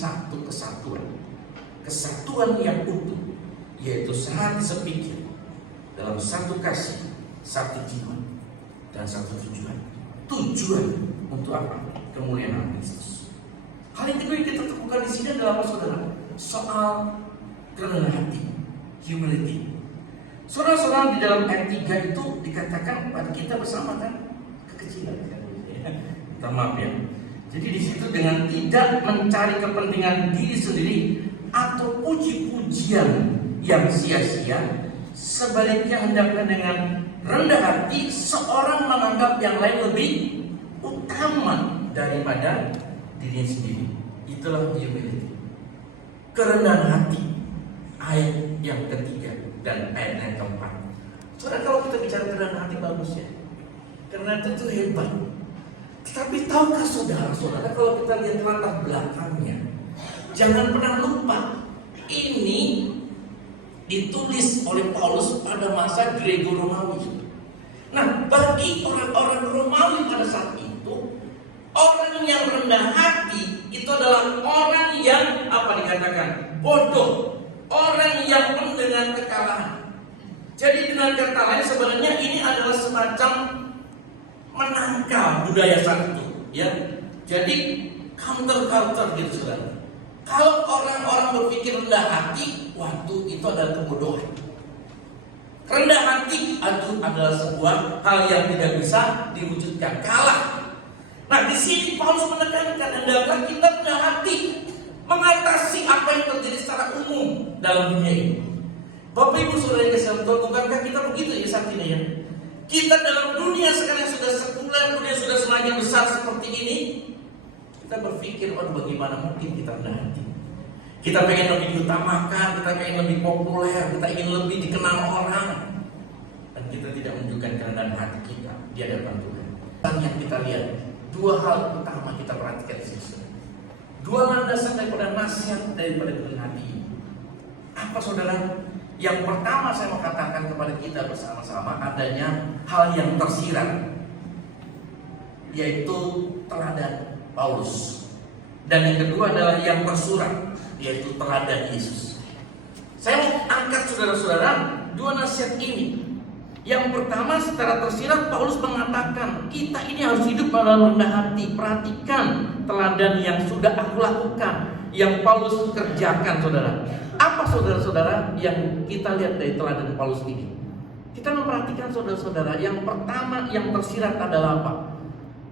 satu kesatuan. Kesatuan yang utuh, yaitu sehati sepikir, dalam satu kasih, satu jiwa, dan satu tujuan. Tujuan untuk apa? Kemuliaan Kristus. Hal yang kedua yang kita temukan di sini adalah apa, saudara? Soal kerendahan hati, humility. Saudara-saudara, di dalam ayat 3 itu dikatakan pada kita bersama kan kekecilan. Minta maaf ya. Jadi di situ dengan tidak mencari kepentingan diri sendiri atau puji-pujian yang sia-sia, sebaliknya hendaknya dengan rendah hati seorang menganggap yang lain lebih utama daripada dirinya sendiri. Itulah humility, kerendahan hati. Ayat yang ketiga dan ayat yang keempat. Saudara, kalau kita bicara kerendahan hati bagus ya, karena itu hebat. Tetapi tahukah saudara-saudara, kalau kita lihat latar belakangnya, jangan pernah lupa ini ditulis oleh Paulus pada masa Grego-Romawi. Nah, bagi orang-orang Romawi pada saat itu, orang yang rendah hati itu adalah orang yang apa dikatakan? Bodoh, orang yang penuh dengan kekalahan. Jadi dengan kata lain sebenarnya ini adalah semacam menangkal budaya saat itu, ya. Jadi counter gitu, saudara. Kalau orang-orang berpikir rendah hati, waduh itu adalah kebodohan. Rendah hati itu adalah sebuah hal yang tidak bisa diwujudkan, kalah. Nah, di sini Paulus menekankan hendaklah kita rendah hati mengatasi apa yang terjadi secara umum dalam dunia ini. Bapak Ibu Saudara yang kasih Tuhan, bukankah kita begitu ya saat ini ya? Kita dalam dunia sekarang sudah sekuler, dunia sudah semakin besar seperti ini, kita berpikir, oh bagaimana mungkin kita rendah hati? Kita pengen lebih diutamakan, kita pengen lebih populer, kita ingin lebih dikenal orang, dan kita tidak menunjukkan kerendahan hati kita di hadapan Tuhan. Yang kita lihat, dua hal utama kita perhatikan di sini. Dua landasan daripada nasihat daripada kerendahan hati. Apa saudara? Yang pertama saya mau katakan kepada kita bersama-sama adanya hal yang tersirat, yaitu teladan Paulus. Dan yang kedua adalah yang tersurat, yaitu teladan Yesus. Saya mau angkat saudara-saudara dua nasihat ini. Yang pertama secara tersirat Paulus mengatakan kita ini harus hidup dalam rendah hati. Perhatikan teladan yang sudah aku lakukan, yang Paulus kerjakan, saudara. Apa saudara-saudara yang kita lihat dari teladan Paulus ini? Kita memperhatikan saudara-saudara, yang pertama yang tersirat adalah apa?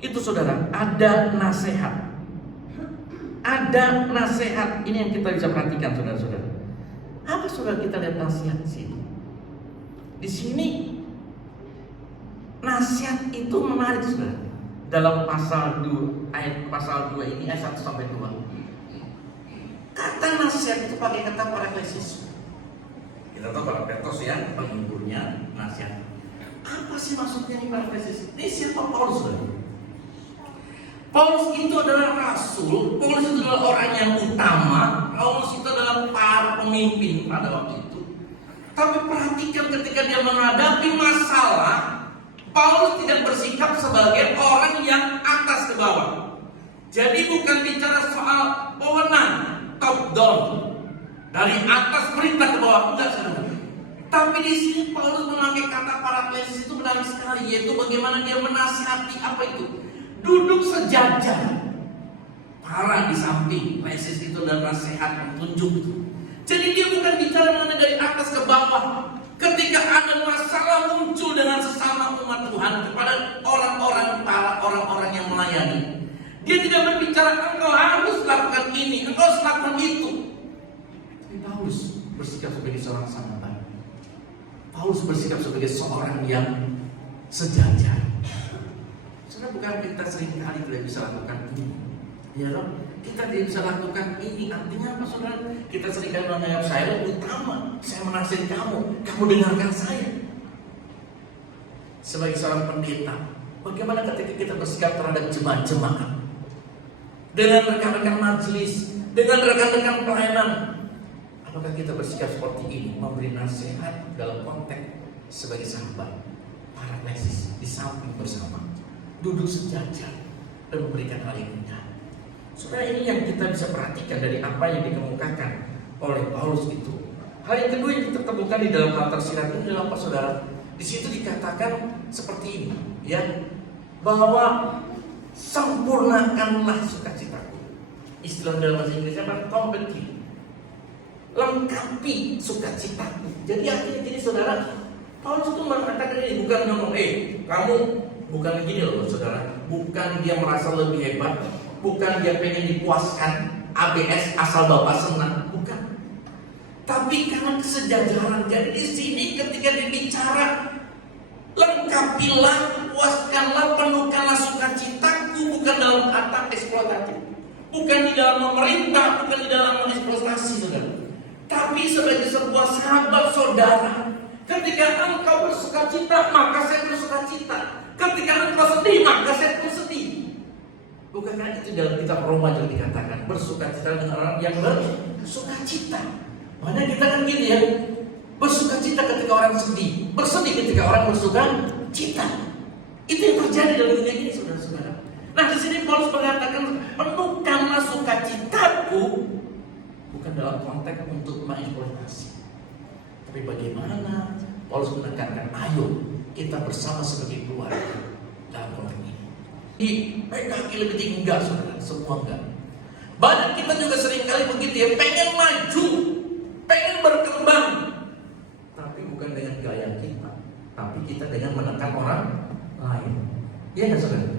Itu saudara, ada nasihat. Ada nasihat, ini yang kita bisa perhatikan saudara-saudara. Apa saudara kita lihat nasihat di sini? Di sini nasihat itu menarik saudara. Dalam pasal 2 ini ayat 1 sampai 2. Kata nasihat itu pakai kata paraklesis. Kita tahu parakletos ya, penghiburnya nasihat. Apa sih maksudnya ini paraklesis? Ini siapa Paulus? Paulus itu adalah rasul, Paulus itu adalah orang yang utama, Paulus itu adalah para pemimpin pada waktu itu. Tapi perhatikan ketika dia menghadapi masalah, Paulus tidak bersikap sebagai orang yang atas ke bawah. Jadi bukan bicara soal wewenang, top down, dari atas perintah ke bawah, enggak saudara. Tapi di sini Paulus memakai kata paraklesis itu menarik sekali, yaitu bagaimana dia menasihati apa itu? Duduk sejajar, para di samping, lesis itu dan nasihat petunjuk itu. Jadi dia bukan bicara mengenai dari atas ke bawah. Ketika ada masalah muncul dengan sesama umat Tuhan kepada para orang-orang yang melayani, dia tidak berbicara engkau harus lakukan ini, engkau harus lakukan itu. Tapi Paulus bersikap sebagai seorang sahabat. Paulus bersikap sebagai seorang yang sejajar. Karena bukan kita seringkali tidak bisa lakukan ini, ya loh, kita tidak bisa lakukan ini. Artinya apa saudara? Kita seringkali menganggap saya lebih utama, saya menasihati kamu dengarkan saya. Sebagai seorang pendeta, bagaimana ketika kita bersikap terhadap jemaat-jemaat, dengan rekan-rekan majelis, dengan rekan-rekan pelayanan? Apakah kita bersikap seperti ini, memberi nasihat dalam konteks sebagai sahabat, paraklesis, di samping bersama, duduk sejajar dan memberikan hal yang indah? Saudara, ini yang kita bisa perhatikan dari apa yang dikemukakan oleh Paulus itu. Hal yang kedua yang kita temukan di dalam hal tersirat ini adalah apa, saudara? Di situ dikatakan seperti ini, ya, bahwa sempurnakanlah sukacitaku. Istilah dalam bahasa Inggrisnya apa? Complete. Lengkapi sukacitaku. Jadi artinya gini, saudara, Paulus itu mengatakan ini bukan ngomong, kamu bukan begini loh, saudara. Bukan dia merasa lebih hebat, bukan dia pengen dipuaskan ABS asal Bapak senang, bukan. Tapi karena kesejajaran. Jadi di sini ketika dibicara lengkapilah, puaskanlah, penuhkanlah sukacitaku, bukan dalam kata eksploitatif, bukan di dalam memerintah, bukan di dalam mengeksploitasi, saudara. Tapi sebagai sebuah sahabat saudara, ketika engkau bersukacita, maka saya bersukacita. Ketika engkau sedih, maka saya pun sedih. Bukankah itu dalam kitab Roma juga dikatakan bersukacita dengan orang yang bersukacita. Makanya kita kan gini ya, bersukacita ketika orang sedih, bersedih ketika orang bersukacita. Itu yang terjadi dalam dunia ini, saudara-saudara. Nah, di sini Paulus mengatakan penuhkanlah sukacitaku, bukan dalam konteks untuk mengeksploitasi. Tapi bagaimana Paulus menekankan, ayo kita bersama sebagai keluarga dalam konteks ini. Kaki lebih tinggi, enggak, saudara, semua enggak. Banyak kita juga seringkali begitu ya, pengen maju, pengen berkembang, tapi bukan dengan gaya kita, tapi kita dengan menekan orang lain. Iya nggak, saudara?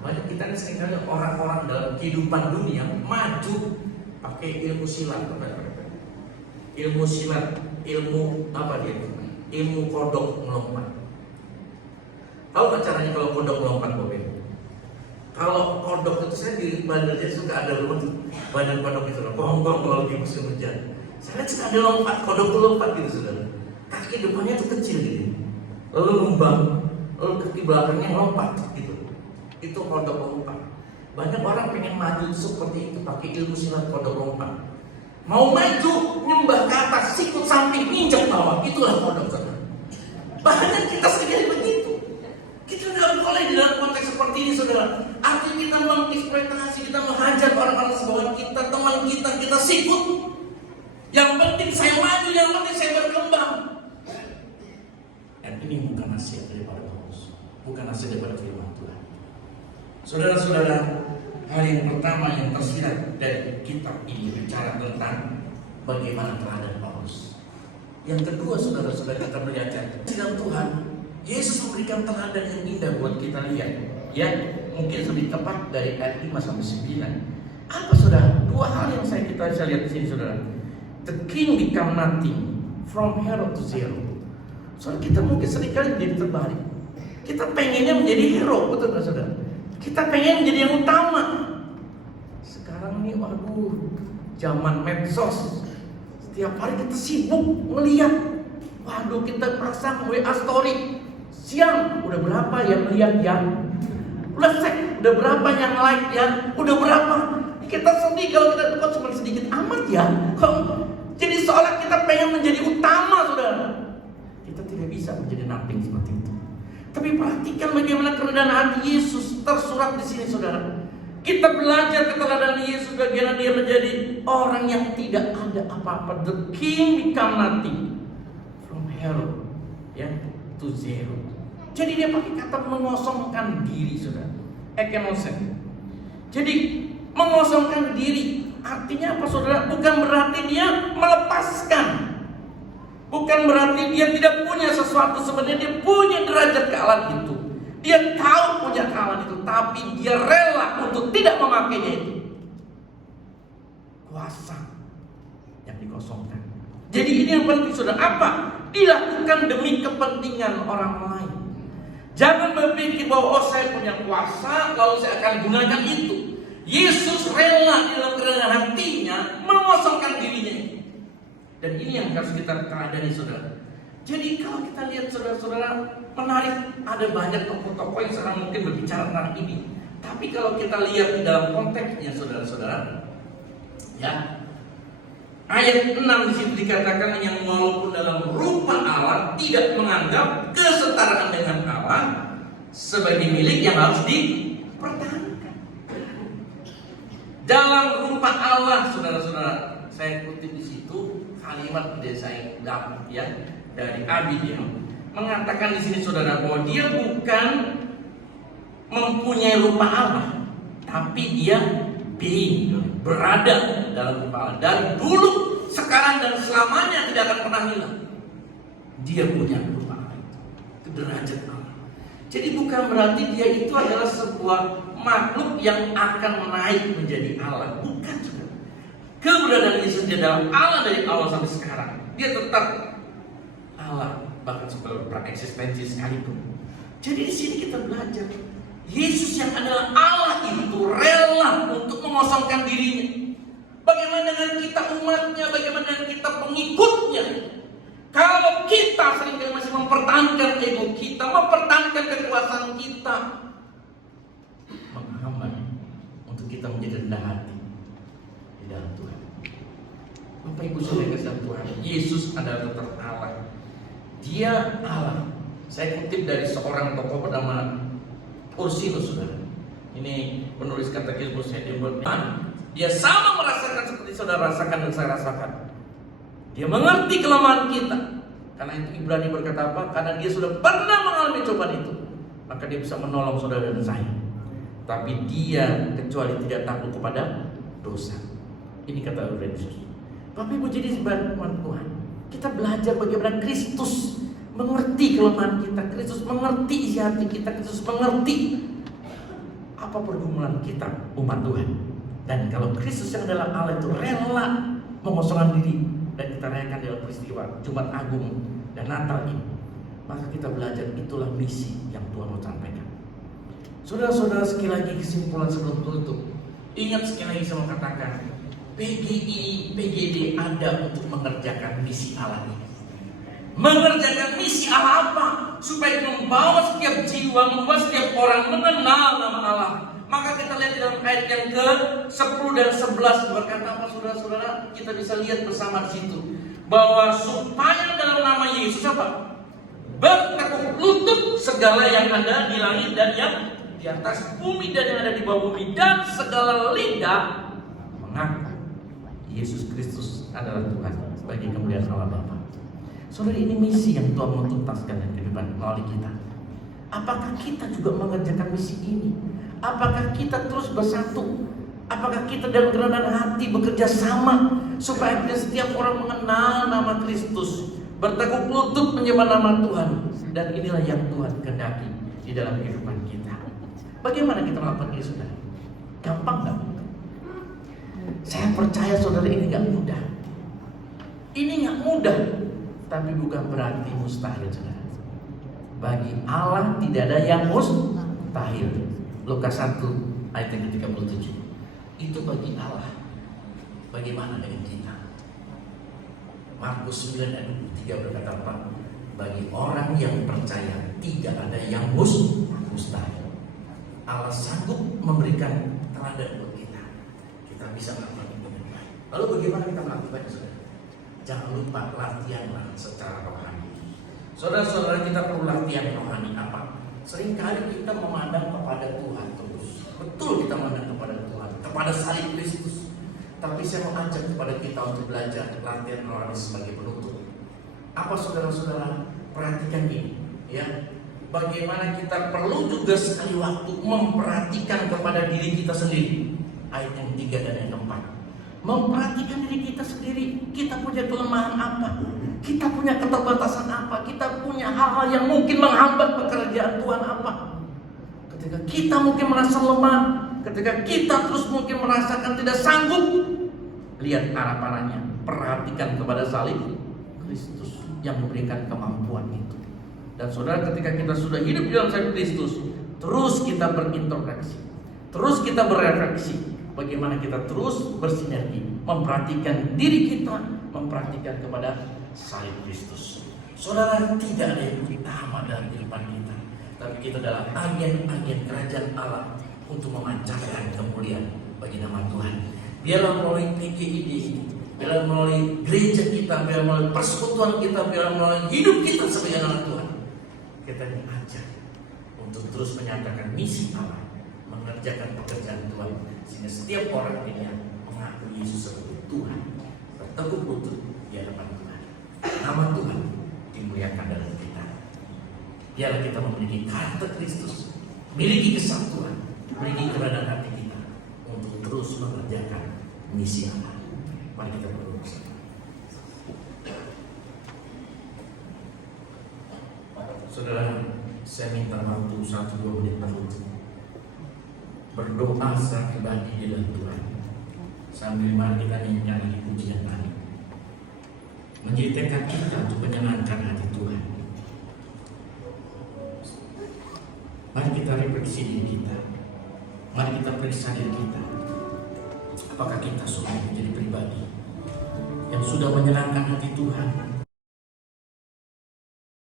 Banyak kita ini seringkali orang-orang dalam kehidupan dunia maju pakai ilmu silat, ilmu apa dia? Ilmu kodok melompat. Tahu nggak caranya kalau kodok melompat, Bobe? Kalau kodok itu, saya di Bandar Jaya suka ada badan kodok itu, gonggong melalui musim hujan. Saya lihat suka ada lompat, kodok itu lompat gitu, saudara. Kaki depannya itu kecil gitu, lalu lumbang, lalu kaki belakangnya lompat gitu. Itu kodok lompat. Banyak orang pengen maju seperti itu pakai ilmu silat kodok lompat. Mau maju, nyembah ke atas, sikut samping, injak bawah, itulah kodok, saudara. Banyak kita sekali begitu. Kita nggak boleh di dalam konteks seperti ini, saudara. Artinya kita mengeksploitasi, kita menghajar orang-orang sebawah kita, teman kita, kita sikut. Yang penting saya maju, yang penting saya berkembang. Dan ini bukan nasihat daripada Paulus, bukan nasihat daripada firman Tuhan. Saudara-saudara, hal yang pertama yang tersirat dari kitab ini bicara tentang bagaimana teladan Paulus. Yang kedua, saudara-saudara, kita melihat dalam Tuhan, Yesus memberikan teladan yang indah buat kita lihat. Ya, mungkin lebih tepat dari ayat 5 sampai 9. Apa, saudara? Dua hal yang kita bisa lihat di sini, saudara. The king become nothing, from hero to zero. Saudara, kita mungkin seringkali menjadi terbalik. Kita pengennya menjadi hero, betul nggak, saudara? Kita pengen menjadi yang utama. Sekarang nih, waduh, zaman medsos. Setiap hari kita sibuk melihat. Waduh, kita pasang WA story. Siang, udah berapa yang lihat ya? Udah cek, udah berapa yang like ya? Udah berapa? Kita sedih kalau kita kok cuma sedikit amat ya. Jadi seolah kita pengen menjadi utama, saudara. Kita tidak bisa menjadi nothing seperti itu. Tapi perhatikan bagaimana kerendahan hati Yesus tersurat di sini, saudara. Kita belajar keteladanan Yesus bagaimana dia menjadi orang yang tidak ada apa-apa. The king become nothing, from hero, ya, to zero. Jadi dia pakai kata mengosongkan diri, saudara. Ekenosen. Jadi mengosongkan diri artinya apa, saudara? Bukan berarti dia melepaskan, bukan berarti dia tidak punya sesuatu. Sebenarnya dia punya derajat kealahan itu. Dia tahu punya kealahan itu, tapi dia rela untuk tidak memakainya itu. Kuasa yang dikosongkan. Jadi ini yang penting, saudara. Apa? Dilakukan demi kepentingan orang lain. Jangan berpikir bahwa saya punya kuasa, lalu saya akan gunakan itu. Yesus rela dalam kerendahan hatinya mengosongkan dirinya. Dan ini yang harus kita teladani, saudara. Jadi kalau kita lihat, saudara-saudara, menarik, ada banyak tokoh-tokoh yang sekarang mungkin berbicara tentang ini. Tapi kalau kita lihat di dalam konteksnya, saudara-saudara, ya, ayat 6 di situ dikatakan yang walaupun dalam rupa Allah tidak menganggap kesetaraan dengan Allah sebagai milik yang harus dipertahankan. dalam rupa Allah, saudara-saudara. Saya kutip di situ kalimat Yesaya Daud dari Abidiel mengatakan di sini, saudara, bahwa dia bukan mempunyai rupa Allah, tapi dia being, berada dalam rupa Allah. Dari dulu, sekarang, dan selamanya tidak akan pernah hilang. Dia punya rupa Allah, itu derajat Allah. Jadi bukan berarti dia itu adalah sebuah makhluk yang akan naik menjadi Allah. Bukan, saudara. Keberadaan Yesus adalah Allah dari awal sampai sekarang. Dia tetap Allah, bahkan sebelum praeksistensi sekalipun. Jadi di sini kita belajar Yesus yang adalah Allah itu rela untuk mengosongkan dirinya. Bagaimana dengan kita umatnya? Bagaimana dengan kita pengikutnya? Kalau kita seringkali masih mempertahankan ego kita, mempertahankan kekuasaan kita, menghambat untuk kita menjadi rendah hati di dalam Tuhan. Bapak Ibu saudara kasih Tuhan, Yesus adalah tetap Allah. Dia Allah. Saya kutip dari seorang tokoh bernama Ursinus, saudara. Ini penulis katekismusnya. Dia sama merasakan seperti saudara rasakan dan saya rasakan. Dia mengerti kelemahan kita. Karena itu Ibrani berkata apa? Karena dia sudah pernah mengalami cobaan itu, maka dia bisa menolong saudara dan saya. Tapi dia kecuali tidak takut kepada dosa. Ini kata Yesus. Bapak Ibu, jadi sebagai umat Tuhan, kita belajar bagaimana Kristus mengerti kelemahan kita, Kristus mengerti isi hati kita, Kristus mengerti apa pergumulan kita umat Tuhan. Dan kalau Kristus yang adalah Allah itu rela mengosongkan diri, dan kita rayakan dalam peristiwa Jumat Agung dan Natal ini, maka kita belajar itulah misi yang Tuhan mau sampaikan. Saudara-saudara, sekali lagi kesimpulan sebelum tutup, ingat sekali lagi saya mau katakan, PGD ada untuk mengerjakan misi Allah ini. Mengerjakan misi Allah apa? Supaya membawa setiap jiwa, membawa setiap orang mengenal nama Allah. Maka kita lihat di dalam ayat yang ke-10 dan 11 berkata apa, saudara-saudara? Kita bisa lihat bersama di situ bahwa supaya dalam nama Yesus apa? Bertekuk lutut segala yang ada di langit dan yang di atas bumi dan yang ada di bawah bumi, dan segala lidah mengaku Yesus Kristus adalah Tuhan bagi kemuliaan Allah Bapa. Saudara, ini misi yang Tuhan mau tuntaskan dalam kehidupan melalui kita. Apakah kita juga mengerjakan misi ini? Apakah kita terus bersatu? Apakah kita dalam kerendahan hati bekerja sama supaya setiap orang mengenal nama Kristus, bertekuk lutut menyembah nama Tuhan? Dan inilah yang Tuhan kehendaki di dalam kehidupan kita. Bagaimana kita melakukan ini, saudara? Gampang nggak? Saya percaya saudara, ini nggak mudah. Ini nggak mudah, tapi bukan berarti mustahil, saudara. Bagi Allah tidak ada yang mustahil. Lukas 1 ayat yang ke-37. Itu bagi Allah. Bagaimana dengan kita? Markus 9 ayat 23 berkata apa? Bagi orang yang percaya tidak ada yang mustahil. Allah sanggup memberikan teladan buat kita. Kita bisa melakukan itu dengan baik. Lalu bagaimana kita melakukannya, saudara? Jangan lupa latihanlah secara rohani. Saudara-saudara, kita perlu latihan rohani apa? Seringkali kita memandang kepada Tuhan terus. Betul, kita memandang kepada Tuhan, kepada salib Kristus. Tapi saya mau ajak kepada kita untuk belajar latihan rohani sebagai penutup. Apa, saudara-saudara? Perhatikan ini, ya. Bagaimana kita perlu juga sekali waktu memperhatikan kepada diri kita sendiri. Ayat yang 3 dan yang 4. Memperhatikan diri kita sendiri. Kita punya kelemahan apa? Kita punya keterbatasan apa? Kita punya hal-hal yang mungkin menghambat pekerjaan Tuhan apa? Ketika kita mungkin merasa lemah, ketika kita terus mungkin merasakan tidak sanggup, lihat arah panahnya. Perhatikan kepada salib Kristus yang memberikan kemampuan itu. Dan saudara, ketika kita sudah hidup di dalam salib Kristus, terus kita berintrospeksi, terus kita berefleksi. Bagaimana kita terus bersinergi, memperhatikan diri kita, memperhatikan kepada salib Kristus. Saudara, tidak ada yang utama dalam kehidupan kita, tapi kita adalah agen-agen kerajaan Allah untuk memancarkan kemuliaan bagi nama Tuhan. Biarlah melalui PGID, biarlah melalui gereja kita, biarlah melalui persekutuan kita, biarlah melalui hidup kita sebagai anak Tuhan, kita diajar untuk terus menyatakan misi Allah, mengerjakan pekerjaan Tuhan, sehingga setiap orang ini yang mengakui Yesus sebagai Tuhan bertekuk lutut di hadapan Tuhan. Nama Tuhan dimuliakan dalam kita. Biarlah kita memiliki karakter Kristus, memiliki kesatuan, memiliki keberadaan hati kita untuk terus mengerjakan misi Allah. Mari kita berdoa bersama. Saudara, saya minta waktu 1-2 menit berdoa secara pribadi di dalam Tuhan. Sambil mari kita nyanyi pujian tadi, menjadi tekad kita untuk menyenangkan hati Tuhan. Mari kita refleksi diri kita. Mari kita periksa diri kita. Apakah kita sudah menjadi pribadi yang sudah menyenangkan hati Tuhan?